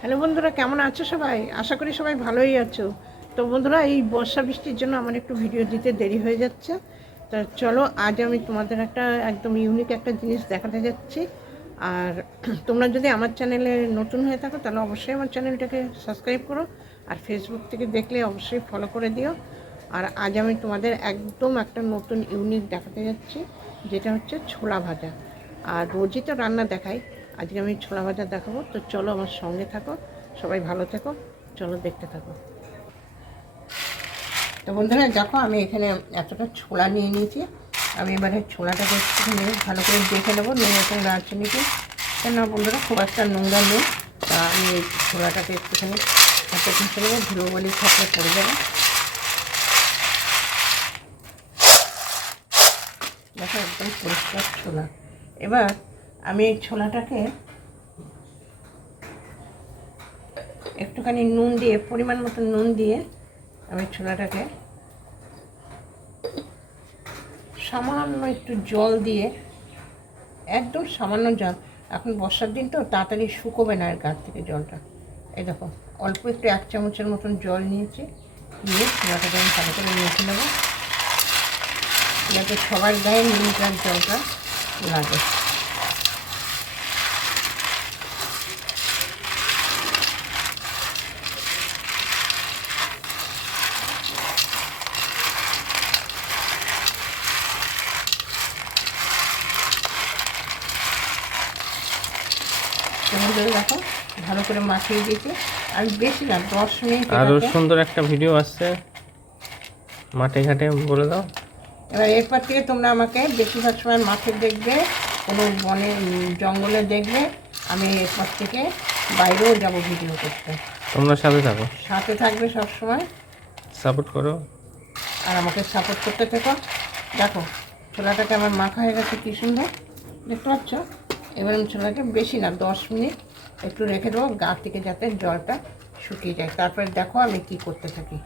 Hello বন্ধুরা, কেমন আছো সবাই? আশা করি সবাই ভালোই আছো। তো বন্ধুরা, এই বর্ষা বৃষ্টির জন্য আমার একটু ভিডিও দিতে দেরি হয়ে যাচ্ছে। তো চলো, আজ আমি তোমাদের একটা একদম ইউনিক একটা জিনিস দেখাতে যাচ্ছি। আর তোমরা যদি আমার চ্যানেলে নতুন হয়ে থাকো, তাহলে অবশ্যই আমার চ্যানেলটাকে সাবস্ক্রাইব করো। আর ফেসবুক থেকে দেখলে অবশ্যই ফলো করে দিও। আর আজ আমি তোমাদের একদম একটা নতুন ইউনিক দেখাতে যাচ্ছি, যেটা হচ্ছে ছোলা ভাজা। আর রোজই তো রান্না দেখাই আজকে আমি ছোলা ভাজা দেখাবো। তো চলো আমার সঙ্গে থাকো, সবাই ভালো থেকো, চলো দেখতে থাকো। তো বন্ধুরা, দেখো আমি এখানে এতটা ছোলা নিয়ে নিয়েছি। আমি এবারে ছোলাটাকে একটুখানি ভালো করে দেখে নেব, নুন এবং দারচিনিকে কেন বন্ধুরা, খুব একটা নোংরা নেই তা আমি এই ছোলাটাকে একটুখানি হাতে ঘষে নেব, ধুলো বলি থাকলে পড়ে যাবে দেখো, একদম পরিষ্কার ছোলা। এবার আমি এই ছোলাটাকে একটুখানি নুন দিয়ে, পরিমাণ মতো নুন দিয়ে আমি ছোলাটাকে সামান্য একটু জল দিয়ে, একদম সামান্য জল। এখন বর্ষার দিন তো তাড়াতাড়ি শুকোবে না এর গাছ থেকে জলটা। এই দেখো, অল্প একটু এক চামচের মতন জল নিয়েছি, নিয়ে ছোলাটাকে আমি ভালো করে মেখে নেব। যাতে সবার গায়ে নুনটার জলটা লাগে কেমন করে দেখো ভালো করে মাখিয়ে দিয়েছি। আর বেশি না দশ মিনিট আরও এটাকে- সুন্দর একটা ভিডিও আসছে। মাঠে ঘাটে বলে দাও। এবার এরপর থেকে তোমরা আমাকে বেশিরভাগ সময় মাঠে দেখবে কোনো বনে জঙ্গলে দেখবে। আমি এরপর থেকে বাইরেও যাব ভিডিও করতে। তোমরা সাথে থাকো। সাথে থাকবে সব সময় সাপোর্ট করো। আর আমাকে সাপোর্ট করতে থেকো। দেখো ছোলাটাকে আমার মাখা হয়ে গেছে কী সুন্দর। দেখতে পাচ্ছ? এবার আমি ছোলাটাকে বেশি না দশ মিনিট একটু রেখে দেবো, গা থেকে যাতে জলটা শুকিয়ে যায়। তারপরে দেখো আমি কি করতে থাকি।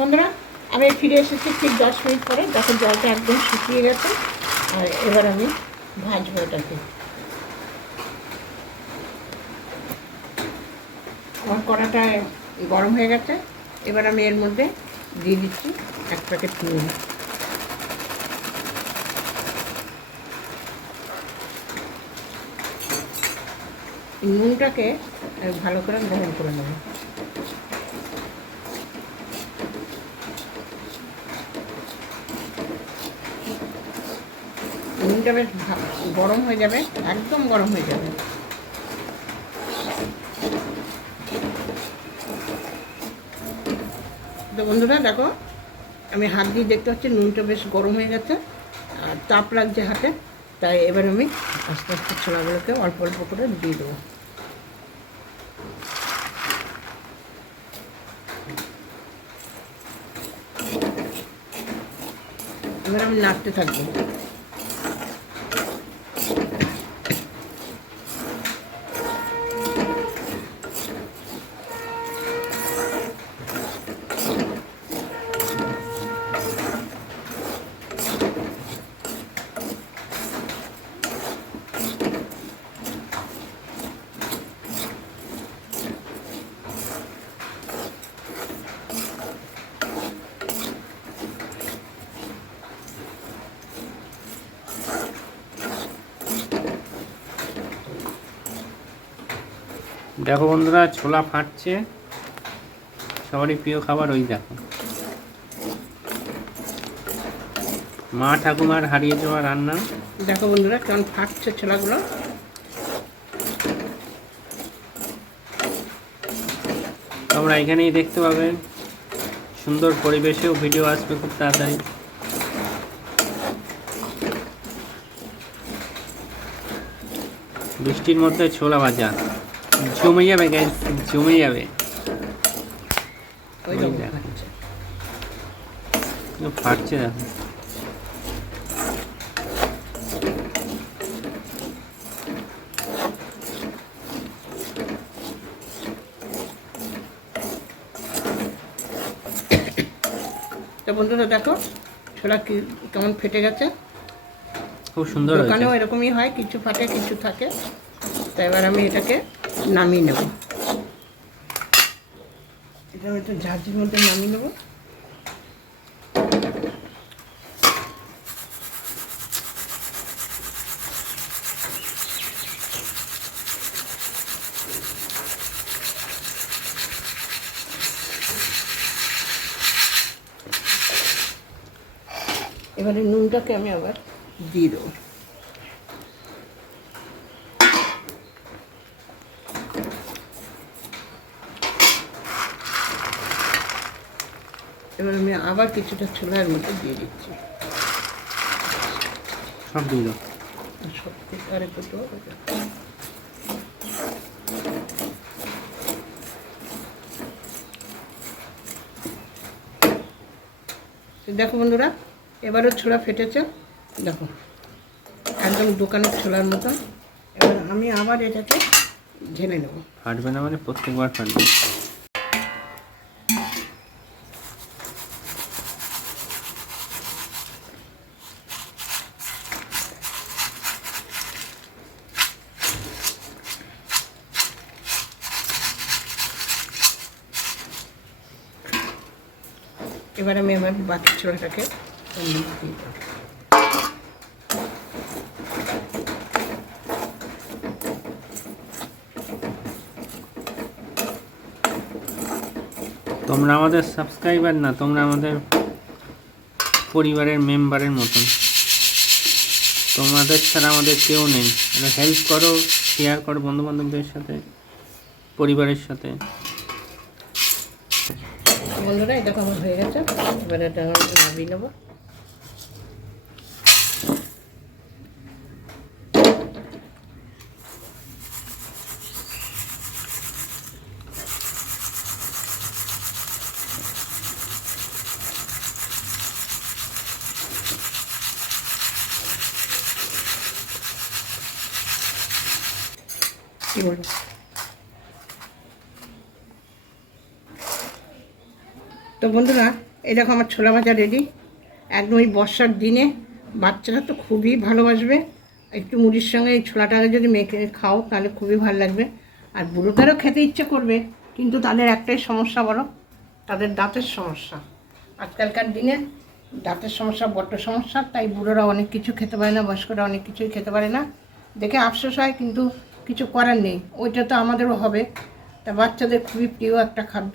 বন্ধুরা, আমি ফিরে এসেছি ঠিক দশ মিনিট পরে, দেখো জলটা একদম শুকিয়ে গেছে, আর এবার আমি ভাজবো এটাকে। আমার কড়াটা গরম হয়ে গেছে, এবার আমি এর মধ্যে দিয়ে দিচ্ছি এক প্যাকেট নুন। নুনটাকে ভালো করে গ্রহণ করে নেব। নুনটা বেশ গরম হয়ে যাবে, একদম গরম হয়ে যাবে। তো বন্ধুরা, দেখো, আমি হাত দিয়ে দেখতে পাচ্ছি নুনটা বেশ গরম হয়ে গেছে, আর তাপ লাগছে হাতে। তাই এবার আমি আস্তে আস্তে ছোলাগুলোকে অল্প অল্প করে দিয়ে দেবো। এবার আমি নাড়তে থাকব। দেখো বন্ধুরা, ছোলা ফাটছে। সবারই প্রিয় খাবার ওই দেখো। মা ঠাকুমার হারিয়ে যাওয়া রান্না। দেখো বন্ধুরা, কেমন ফাটছে ছোলাগুলো। তোমরা এখানেই দেখতে পাবে। সুন্দর পরিবেশেও ভিডিও আসবে খুব তাড়াতাড়ি। বৃষ্টির মধ্যে ছোলা ভাজা। জমে যাবে গ্যাস জমে যাবে। ফাটছে দেখো তো বন্ধুরা দেখো ছোলা কি কেমন ফেটে গেছে খুব সুন্দর দোকানেও এরকমই হয় কিছু ফাটে কিছু থাকে তো এবার আমি এটাকে নামিয়ে নেব। এটা একটু ঝাঁঝির মধ্যে নামিয়ে নেব। এবারে নুনটাকে আমি আবার দিয়ে দেবো। এবার আমি আবার কিছুটা ছোলার মধ্যে দিয়ে দিচ্ছি। সব দিয়ে দাও। সব থেকে আরেক দেখো বন্ধুরা এবারও ছোলা ফেটেছে। দেখো একদম দোকানের ছোলার মতো এবার আমি আবার এটাকে ঢেলে নেব। ফাটবে না মানে প্রত্যেকবার ফাটবে। এবার আমি আমার বাকি ছোলাটাকে তোমরা আমাদের সাবস্ক্রাইবার না, তোমরা আমাদের পরিবারের মেম্বারের মতন। তোমাদের ছাড়া আমাদের কেউ নেই। হেল্প করো শেয়ার করো বন্ধু বান্ধবদের সাথে, পরিবারের সাথে। বন্ধুরা এটা আমার হয়ে গেছে। এবার এটা আমি নামিয়ে নেব। কি বলব তো বন্ধুরা এরকম আমার ছোলা ভাজা রেডি একদম এই বর্ষার দিনে বাচ্চারা তো খুবই ভালোবাসবে। একটু মুড়ির সঙ্গে এই ছোলাটাকে যদি মেখে খাও, তাহলে খুবই ভালো লাগবে। আর বুড়োদেরও খেতে ইচ্ছে করবে, কিন্তু তাদের একটাই সমস্যা বলো, তাদের দাঁতের সমস্যা। আজকালকার দিনে দাঁতের সমস্যা বড্ড সমস্যা, তাই বুড়োরা অনেক কিছু খেতে পারে না, বয়স্করা অনেক কিছুই খেতে পারে না। দেখে আফসোস হয়, কিন্তু কিছু করার নেই। ওইটা তো আমাদেরও হবে। তা বাচ্চাদের খুবই প্রিয় একটা খাদ্য।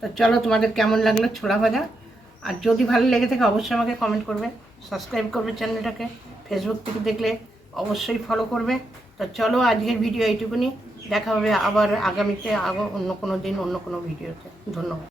তো চলো তোমাদের কেমন লাগল ছোলা ভাজা? আর যদি ভালো লেগে থাকে, অবশ্যই আমাকে কমেন্ট করবে। সাবস্ক্রাইব করবে চ্যানেলটাকে ফেসবুক থেকে দেখলে অবশ্যই ফলো করবে। তো চলো আজকের ভিডিও এইটুকুনি। দেখা হবে আবার আগামীতে আবার অন্য কোনো দিন, অন্য কোনো ভিডিওতে ধন্যবাদ।